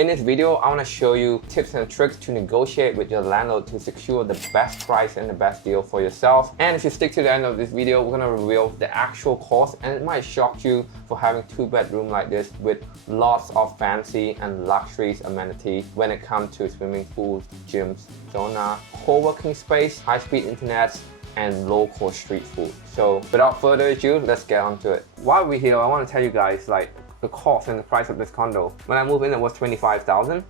In this video, I want to show you tips and tricks to negotiate with your landlord to secure the best price and the best deal for yourself. And if you stick to the end of this video, we're going to reveal the actual cost, and it might shock you for having 2-bedroom like this with lots of fancy and luxuries amenities when it comes to swimming pools, gyms, sauna, co-working space, high-speed internet, and local street food. So without further ado, let's get on to it. While we're here, I want to tell you guys the cost and the price of this condo. When I moved in, it was 25,000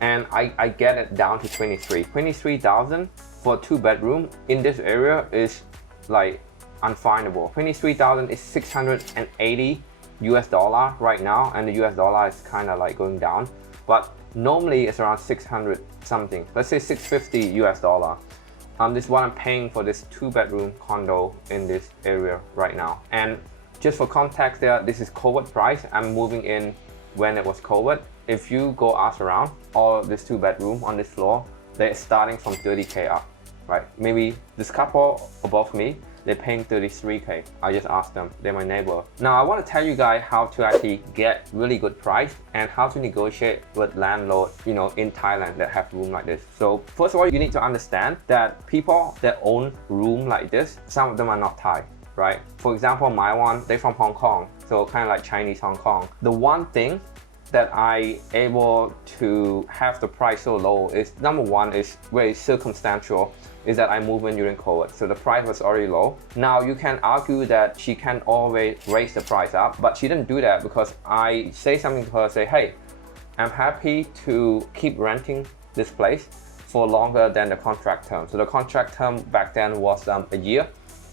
and I get it down to 23,000 for a 2-bedroom in this area is like unfindable. 23,000 is 680 US dollar right now, and the US dollar is kind of like going down, but normally it's around 600 something. Let's say 650 US dollar. This is what I'm paying for this 2-bedroom condo in this area right now. And just for context there, this is COVID price. I'm moving in when it was COVID. If you go ask around, all of this 2-bedroom on this floor, they're starting from 30K up, right? Maybe this couple above me, they're paying 33K. I just asked them, they're my neighbor. Now I want to tell you guys how to actually get really good price and how to negotiate with landlord, in Thailand that have room like this. So first of all, you need to understand that people that own room like this, some of them are not Thai, right? For example, my one, they're from Hong Kong, so kind of like Chinese Hong Kong. The one thing that I able to have the price so low is, number one, is very circumstantial, is that I moved in during COVID, so the price was already low. Now you can argue that she can always raise the price up, but she didn't do that because I say something to her, say, hey, I'm happy to keep renting this place for longer than the contract term. So the contract term back then was a year,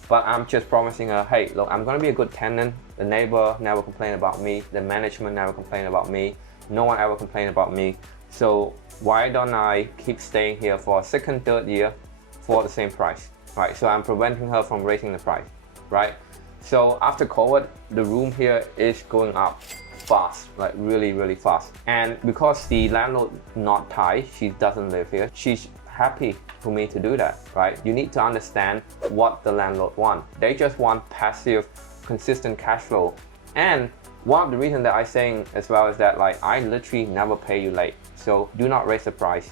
but I'm just promising her, hey, look, I'm gonna be a good tenant. The neighbor never complained about me. The management never complained about me. No one ever complained about me. So why don't I keep staying here for a second, third year for the same price, right? So I'm preventing her from raising the price, right? So after COVID, the room here is going up fast, like really, really fast. And because the landlord not Thai, she doesn't live here, she's happy for me to do that, right? You need to understand what the landlord want. They just want passive, consistent cash flow. And one of the reasons that I'm saying as well is that I literally never pay you late. So do not raise the price.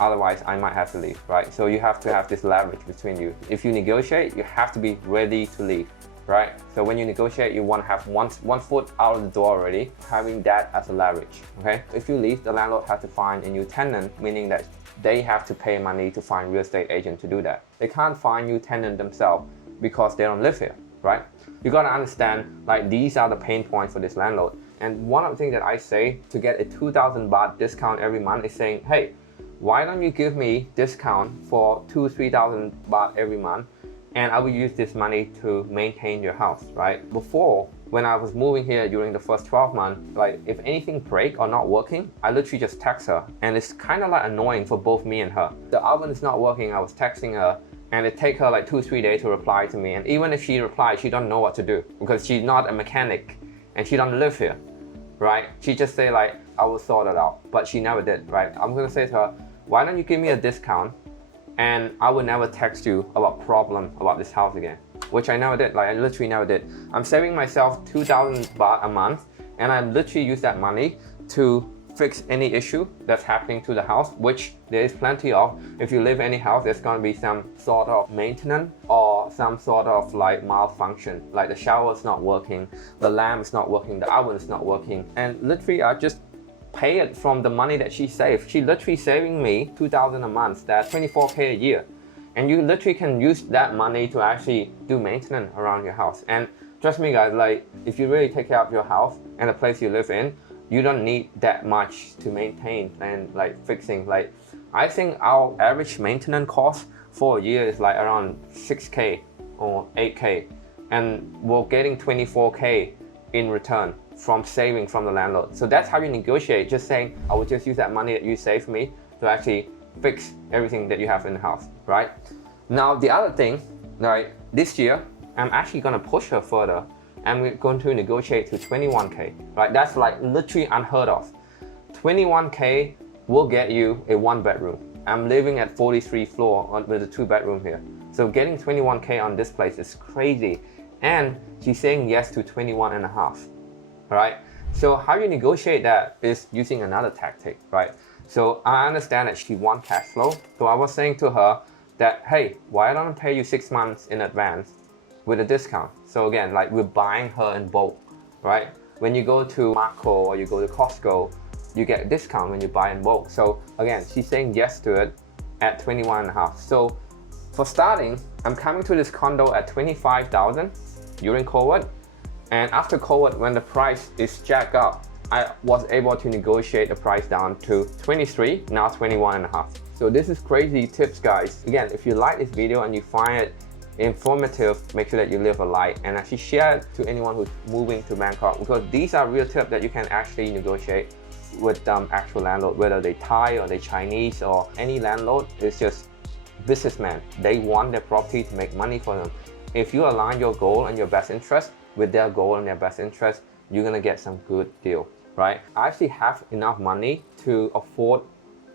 Otherwise, I might have to leave, right? So you have to have this leverage between you. If you negotiate, you have to be ready to leave, right? So when you negotiate, you want to have one foot out of the door already, having that as a leverage, okay? If you leave, the landlord has to find a new tenant, meaning that they have to pay money to find real estate agent to do that. They can't find new tenant themselves because they don't live here, right? You gotta understand, these are the pain points for this landlord. And one of the things that I say to get a 2,000 baht discount every month is saying, hey, why don't you give me discount for 2,000-3,000 baht every month, and I will use this money to maintain your house, right? Before, when I was moving here during the first 12 months, if anything break or not working, I literally just text her, and it's kind of annoying for both me and her. The oven is not working, I was texting her, and it take her 2-3 days to reply to me. And even if she replies, she don't know what to do because she's not a mechanic and she don't live here, right? She just say I will sort it out, but she never did, right? I'm gonna say to her, why don't you give me a discount and I will never text you about problem about this house again, which I never did. I literally never did. I'm saving myself 2,000 baht a month, and I literally use that money to fix any issue that's happening to the house, which there is plenty of. If you live in any house, there's gonna be some sort of maintenance or some sort of malfunction, like the shower is not working, the lamp is not working, the oven is not working, and literally I just pay it from the money that she saved. She literally saving me 2,000 a month, that's 24K a year. And you literally can use that money to actually do maintenance around your house. And trust me guys, if you really take care of your house and the place you live in, you don't need that much to maintain and fixing. I think our average maintenance cost for a year is around 6K or 8K, and we're getting 24K in return from saving from the landlord. So that's how you negotiate, just saying, I will just use that money that you saved me to actually fix everything that you have in the house, right? Now the other thing, right, this year, I'm actually gonna push her further, and we're going to negotiate to 21K, right? That's literally unheard of. 21K will get you a 1-bedroom. I'm living at 43 floor with a 2-bedroom here. So getting 21K on this place is crazy. And she's saying yes to 21 and a half, right? So how you negotiate that is using another tactic, right? So I understand that she wants cash flow. So I was saying to her that, hey, why don't I pay you 6 months in advance with a discount? So again, like we're buying her in bulk, right? When you go to Marco or you go to Costco, you get a discount when you buy in bulk. So again, she's saying yes to it at 21.5. So for starting, I'm coming to this condo at 25,000 during COVID. And after COVID, when the price is jacked up, I was able to negotiate the price down to 23, now 21.5. So this is crazy tips, guys. Again, if you like this video and you find it informative, make sure that you leave a like and actually share it to anyone who's moving to Bangkok, because these are real tips that you can actually negotiate with actual landlord, whether they Thai or they Chinese or any landlord. It's just businessmen. They want their property to make money for them. If you align your goal and your best interest with their goal and their best interest, you're gonna get some good deal, right? I actually have enough money to afford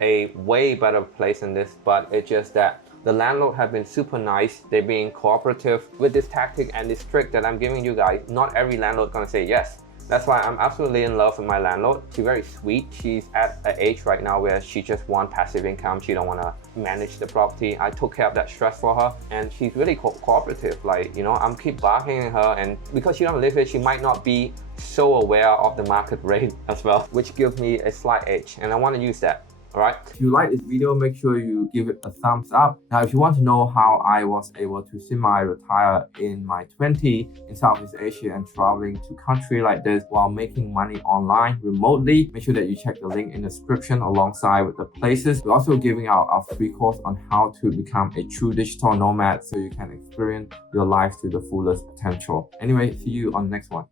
a way better place than this, but it's just that the landlord have been super nice. They're being cooperative with this tactic and this trick that I'm giving you guys. Not every landlord gonna say yes. That's why I'm absolutely in love with my landlord. She's very sweet. She's at an age right now where she just wants passive income. She don't want to manage the property. I took care of that stress for her, and she's really cooperative. Like, you know, I'm keep barking at her, and because she don't live here, she might not be so aware of the market rate as well, which gives me a slight edge, and I want to use that. Alright, if you like this video, make sure you give it a thumbs up. Now, if you want to know how I was able to semi-retire in my 20s in Southeast Asia and traveling to country like this while making money online remotely, make sure that you check the link in the description alongside with the places. We're also giving out our free course on how to become a true digital nomad so you can experience your life to the fullest potential. Anyway, see you on the next one.